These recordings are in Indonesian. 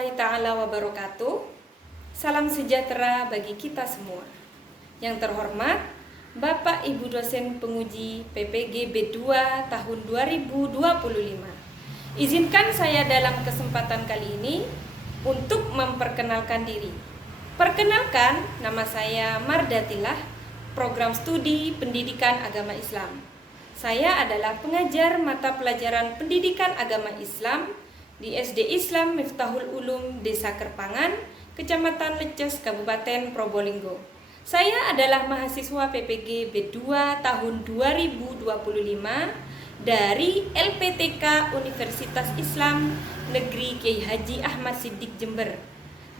warahmatullahi ta'ala wabarakatuh. Salam sejahtera bagi kita semua. Yang terhormat Bapak Ibu dosen penguji PPG B2 tahun 2025. Izinkan saya dalam kesempatan kali ini untuk memperkenalkan diri. Perkenalkan, nama saya Mardatilah, program studi Pendidikan Agama Islam. Saya adalah pengajar mata pelajaran Pendidikan Agama Islam di SD Islam Miftahul Ulum Desa Kerpangan, Kecamatan Leces, Kabupaten Probolinggo. Saya adalah mahasiswa PPG B2 tahun 2025 dari LPTK Universitas Islam Negeri Kiai Haji Ahmad Siddiq Jember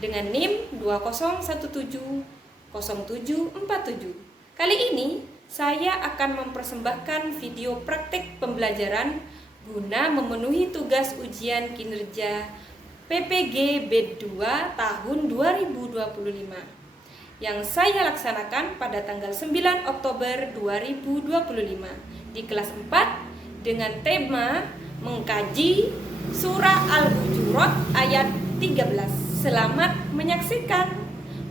dengan NIM 20170747. Kali ini saya akan mempersembahkan video praktek pembelajaran guna memenuhi tugas ujian kinerja PPG B2 tahun 2025 yang saya laksanakan pada tanggal 9 Oktober 2025 di kelas 4 dengan tema mengkaji surah Al-Hujurat ayat 13. Selamat menyaksikan.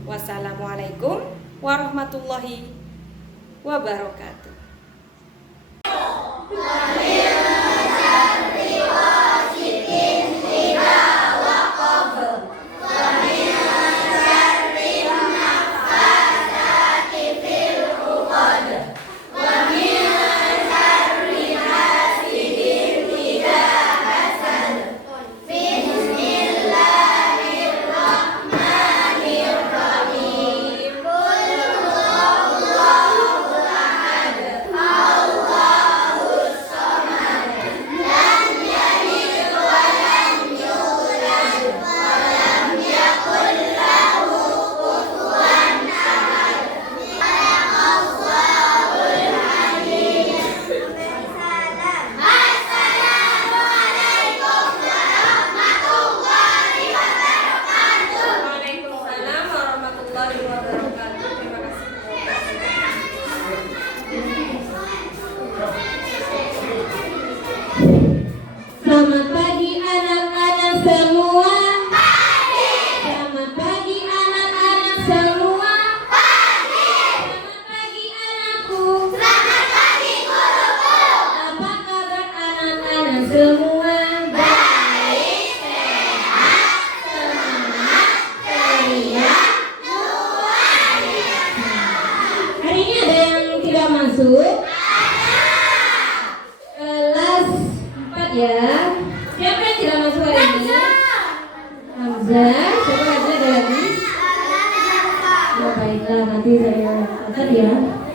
Wassalamualaikum warahmatullahi wabarakatuh. Selamat pagi anak-anak semua. Selamat pagi anak-anak semua. Selamat pagi anakku. Selamat pagi guruku. Apa kabar anak-anak semua? Baik, sehat, semangat, ceria, luar biasa. Hari ini ada yang tidak masuk? Ya, siapa yang tidak masuk hari ini? Hamzah, siapa lagi ada lagi? Ya baiklah, nanti saya catat ya.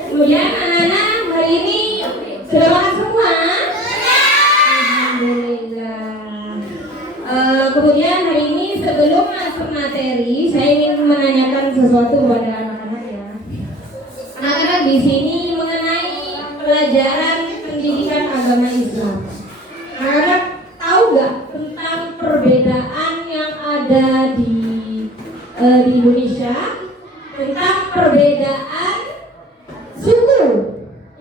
Kemudian anak-anak hari ini sudah makan semua? Alhamdulillah. Kemudian hari ini sebelum masuk materi, saya ingin menanyakan sesuatu kepada anak-anak ya. Anak-anak di sini mengenai pelajaran pendidikan agama Islam. Anak-anak tahu nggak tentang perbedaan yang ada di Indonesia, tentang perbedaan suku?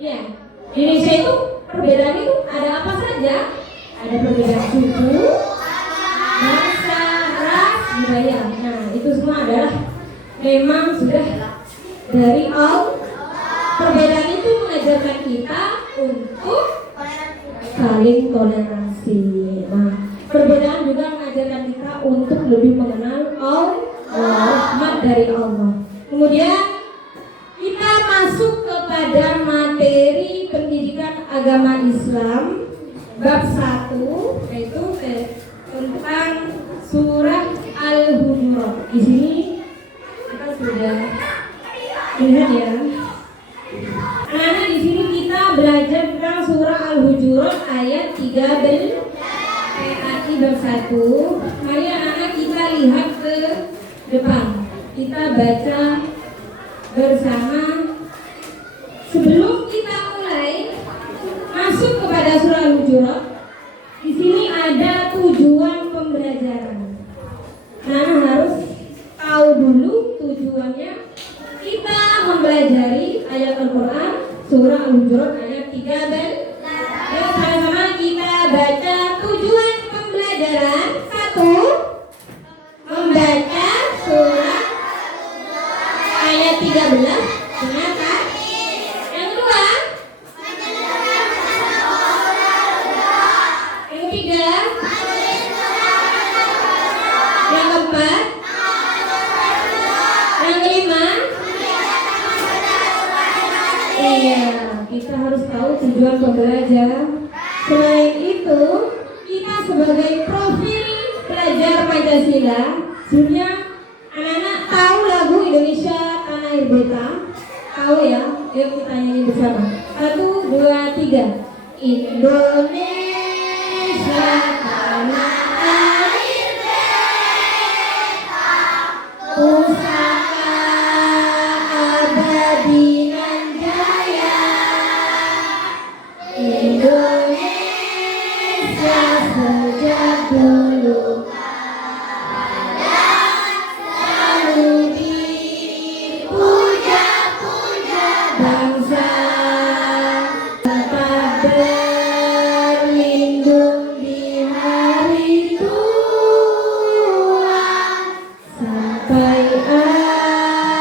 Ya, di Indonesia itu perbedaan itu ada apa saja? Ada perbedaan suku, bangsa, ras, budaya. Nah, itu semua adalah memang sudah dari awal. Perbedaan itu mengajarkan kita untuk saling toleransi. Nah, perbedaan juga mengajarkan kita untuk lebih mengenal rahmat dari Allah. Kemudian kita masuk kepada materi pendidikan agama Islam bab 1, yaitu tentang surah Al-Hujurat. Di sini kita sudah lihat ya. Anak-anak, di sini kita belajar tentang surah Al-Hujurat ayat 13 PAI bab 1. Mari anak-anak kita lihat ke depan. Kita baca bersama. Sebelum kita mulai masuk kepada surah Al-Hujurat, di sini ada tujuan pembelajaran. Anak harus tahu dulu tujuannya. Kita mempelajari ayat Al-Quran surah Al-Hujurat ayat 13. Yuk sama-sama kita baca tujuan pembelajaran. 1. 13. Benar kan? Yang kedua. Yang ketiga. Yang keempat. Yang kelima. Iya, kita harus tahu tujuan pembelajar. Selain itu, kita sebagai profil pelajar Pancasila, sebenarnya anak-anak tahu lagu Indonesia Tanah Air Beta? Tahu ya? Yuk kita nyanyi bersama. 1, 2, 3. Indonesia Tanah Air Beta, pusaka abadi nan jaya. Indonesia sejak dulu selalu dipuja-puja bangsa, tetap berlindung di hari tua sampai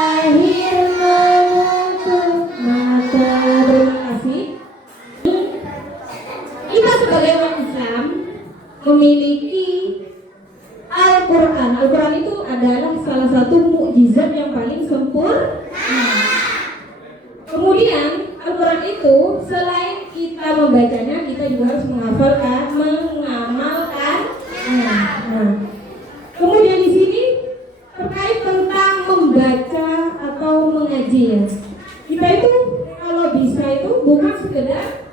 akhir menutup mata. Terima kasih. Kita sebagai umat Islam memiliki Al-Quran. Al-Quran itu adalah salah satu mukjizat yang paling sempurna. Kemudian Al-Quran itu selain kita membacanya, kita juga harus menghafalkan, mengamalkan. Kemudian di sini terkait tentang membaca atau mengaji ya. Kita itu kalau bisa itu bukan sekedar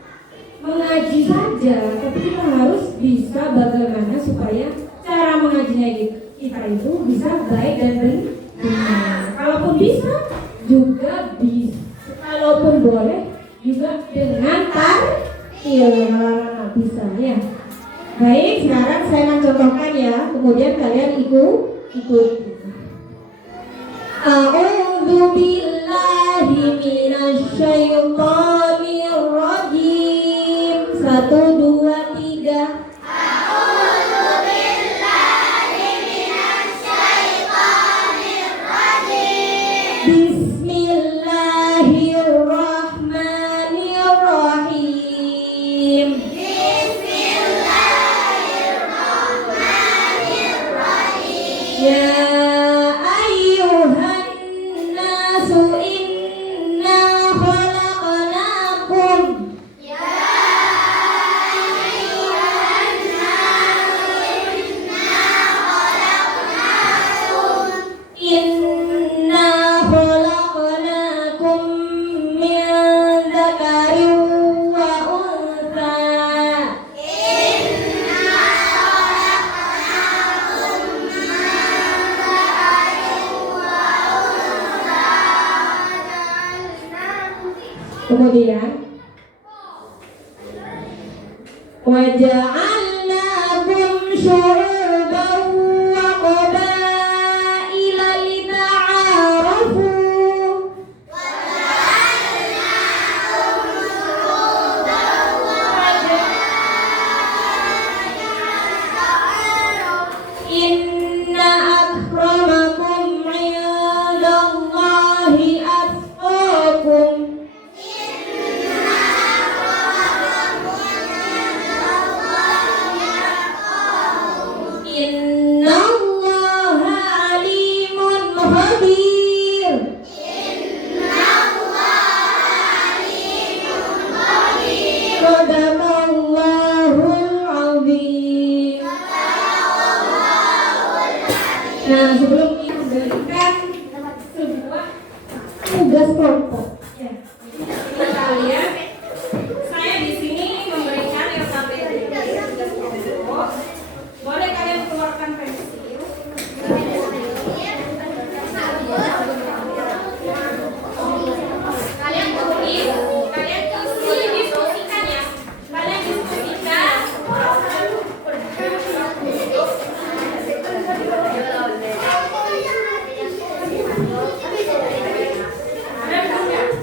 mengaji saja, tapi kita harus bisa bagaimana supaya cara mengajinya kita itu bisa baik dan benar. Kalaupun bisa juga bisa, kalaupun boleh juga dengan tartil bisa ya. Baik, sekarang saya akan contohkan ya, kemudian kalian ikuti. A'udzu billahi minasy syaithanir rajim. 1, 2, 3. Bismillahirrahmanirrahim. Ya ayyuhan nasu inna khalaqnakum. Inna khalaqnakum min dzakarin wa untha. Kemudian waja'alnakum syu'uban wa qabaila lita'arafu. Inna akramakum 'indallahi atqakum. Innallaha alimun khabir. Sadaqallahul azim. Nah, sebelum kita memberikan sebuah tugas kelompok ya. Kalian, saya di sini memberikan LKPD tugas kelompok. Boleh kalian keluarkan pensil. Kalian tulis, kalian diskusikan ya. Kalian diskusikan. Ada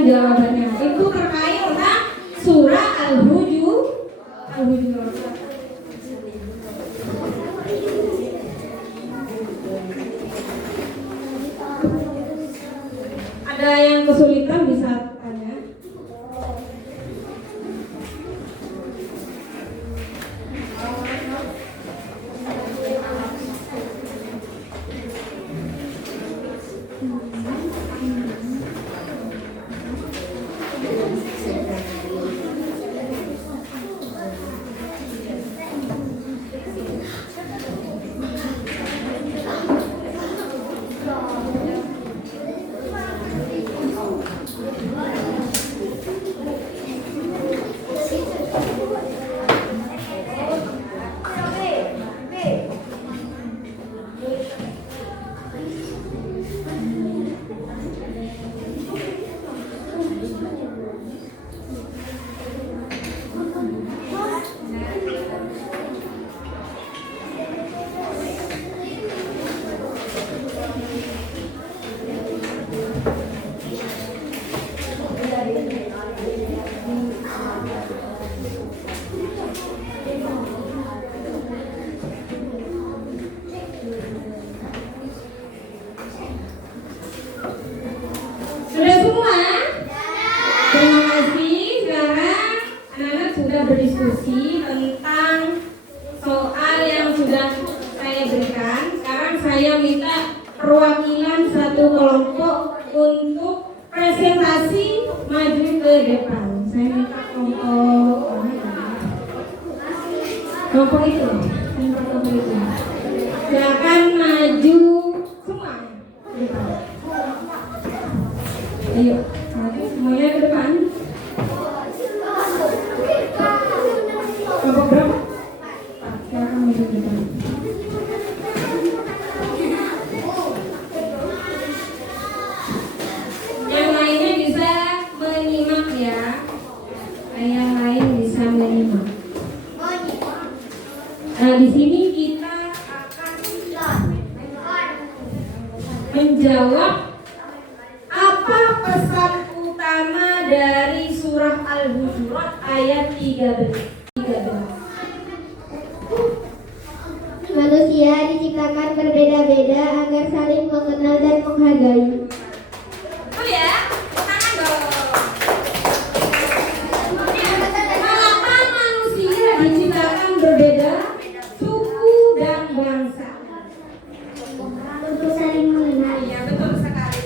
menentukan jawabannya. Itu terkait tentang surah Al-Hujurat. Ada yang kesulitan bisa tanya. Sudah semua? Terima kasih. Sekarang anak-anak sudah berdiskusi tentang soal yang sudah saya berikan. Sekarang saya minta perwakilan satu kelompok untuk presentasi maju ke depan. Saya minta kelompok itu. Silakan maju semua ke depan. Ayo, semuanya ke depan. Kelompok berapa? Silakan maju ke depan. Yang lainnya bisa menyimak ya. Yang lain bisa menyimak. Nah, di sini kita akan menjawab apa pesan utama dari surah Al-Hujurat ayat 13. Manusia diciptakan berbeda-beda agar saling mengenal dan menghargai. Oh ya, tangan dong. Mengapa manusia diciptakan berbeda suku dan bangsa? Untuk saling mengenal. Ya, betul sekali.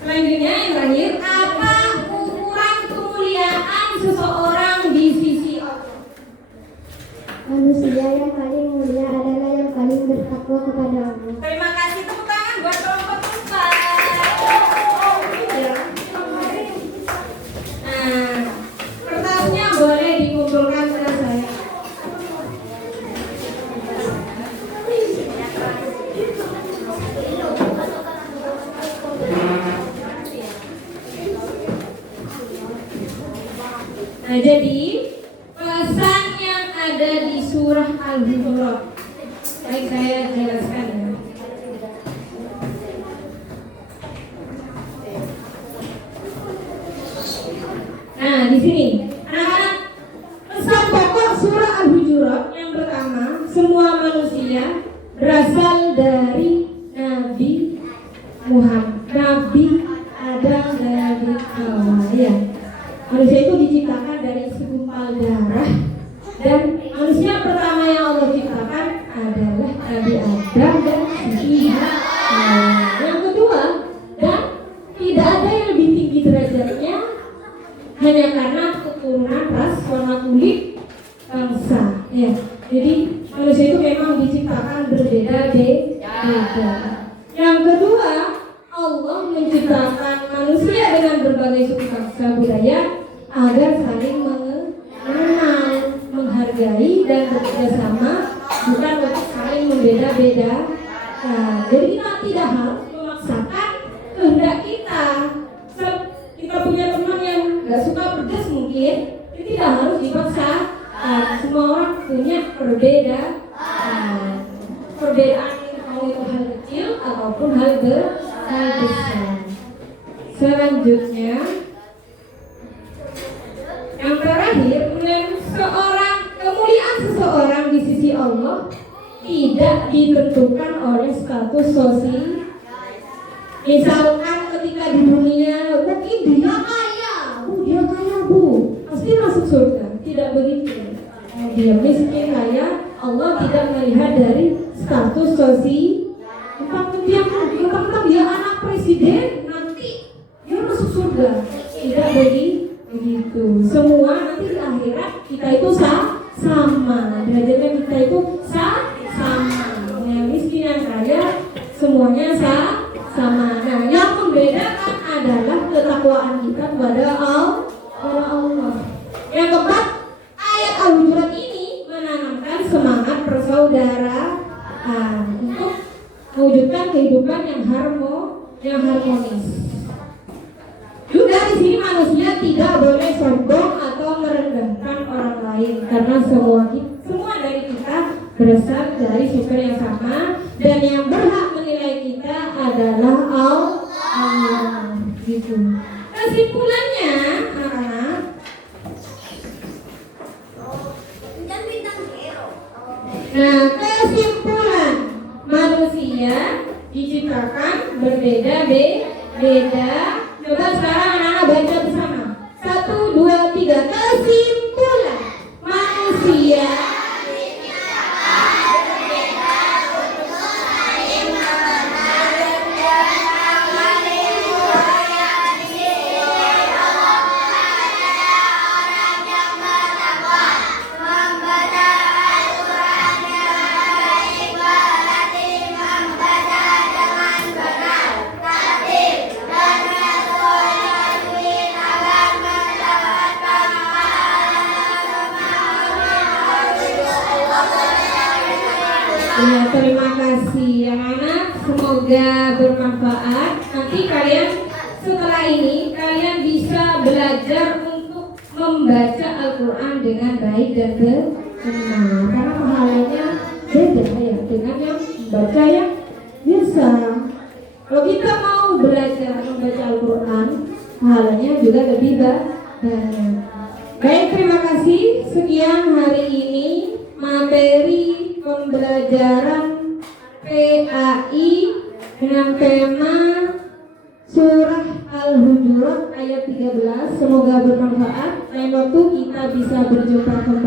Selanjutnya yang terakhir, apa ukuran kemuliaan seseorang di sisi Allah? Manusia yang paling mulia adalah yang paling bertakwa kepada Allah. Terima kasih, tepuk tangan buat kelompok 4. Nah, kertasnya boleh dikumpulkan ke saya. Nah, jadi pesan yang ada di surah Al-Hujurat. Baik, saya jelaskan ya. Nah, di sini anak-anak, pesan pokok surah Al-Hujurat yang pertama, semua manusia berasal dari Nabi Muhammad, Nabi Adam dari Hawa. Ya. Manusia itu diciptakan dari segumpal darah, dan manusia pertama yang Allah ciptakan adalah Nabi Adam dan Siti Hawa. Yang kedua, dan tidak ada yang lebih tinggi derajatnya hanya karena keturunan ras, warna kulit, bangsa. Ya, jadi manusia itu memang diciptakan berbeda-beda. Yang kedua, Allah menciptakan manusia dengan berbagai suku bangsa budaya agar saling mengenal, menghargai dan bekerjasama, bukan untuk saling membeda-beda. Nah, jadi kita tidak harus memaksakan kehendak kita. Kita punya teman yang nggak suka pedas mungkin, itu tidak harus dipaksa. Semua orang punya perbedaan mau itu hal kecil ataupun hal besar. Selanjutnya, yang terakhir, kemuliaan seseorang di sisi Allah tidak ditentukan oleh status sosial. Misalkan ketika di dunia mungkin dia kaya, pasti masuk surga. Tidak begitu. Dia miskin kaya, Allah tidak melihat dari status sosial. Tentang dia anak presiden, nanti dia masuk surga. Tidak begitu. Semua nanti di akhirat kita itu sama. Derajatnya kita itu sama. Yang miskin yang kaya semuanya sama. Nah, yang membedakan adalah ketakwaan kita kepada Allah. Yang keempat, ayat Al-Hujurat ini menanamkan semangat persaudaraan untuk mewujudkan kehidupan yang harmonis. Juga di sini manusia tidak boleh sombong atau merendahkan orang lain karena semua dari kita berasal dari sumber yang sama dan yang berhak menilai kita adalah Allah. Gitu. Kesimpulannya, anak-anak, kesimpulan manusia diciptakan berbeda-beda. Coba sekarang anak-anak baca bersama. 1, 2, 3. Kesimpulan manusia ya, terima kasih anak-anak, semoga bermanfaat. Nanti kalian setelah ini kalian bisa belajar untuk membaca Al-Quran dengan baik dan benar, karena pahalanya beda ya dengan yang membaca yang biasa. Kalau kita mau belajar membaca Al-Quran, pahalanya juga lebih banyak. Baik, terima kasih. Sekian hari ini materi pembelajaran PAI dengan tema Surah Al-Hujurat ayat 13. Semoga bermanfaat. Lain waktu kita bisa berjumpa kembali.